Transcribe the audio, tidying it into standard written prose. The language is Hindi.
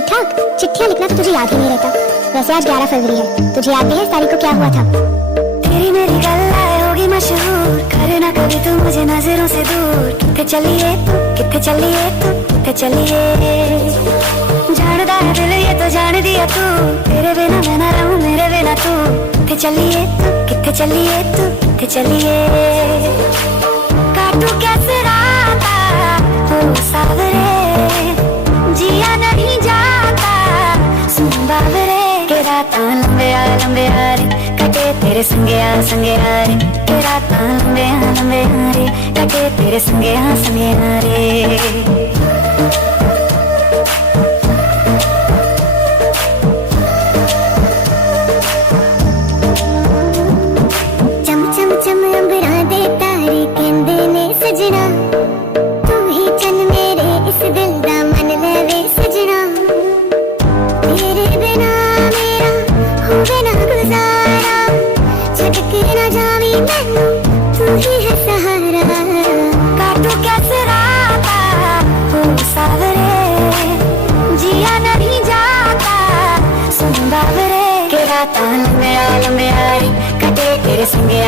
ठीक ठाक। चिट्ठियाँ लिखना तो तुझे याद ही नहीं रहता। वैसे आज 11 फरवरी है, तुझे याद नहीं है इस तारीख को क्या हुआ था? तेरी मेरी गल्लाएं होगी मशहूर, करे ना कभी तू मुझे नजरों से दूर। किथे चलिए तू, किथे चलिए तू, किथे चलिए। जानदा है दिल ये तो जान दिया तू, तेरे बिना मैं ना रहूं मेरे बिना तू। किथे चलिए तू, किथे चलिए तू, किथे चलिए। काटू कैसे राता हो सावरे, जिया नहीं जाता सुन बावरे। के रातां लंबे आ रे, कटे तेरे संगे आ रे। के रातां लंबे आ रे, कटे तेरे संगे आ रे। चम चम चम अंबरां दे तारे कहंदे ने सजना, तू ही चन मेरे इस दिल दा मन लवे सजना। तेरे बिना मेरा होवे ना गुजारा, छड़ के ना जावी मैनू, तू ही है सहारा। काटू कैसे राता हो सावरे, जिया नहीं जाता सुन बावरे। के रातां लंबे आ रे, कटे तेरे संगे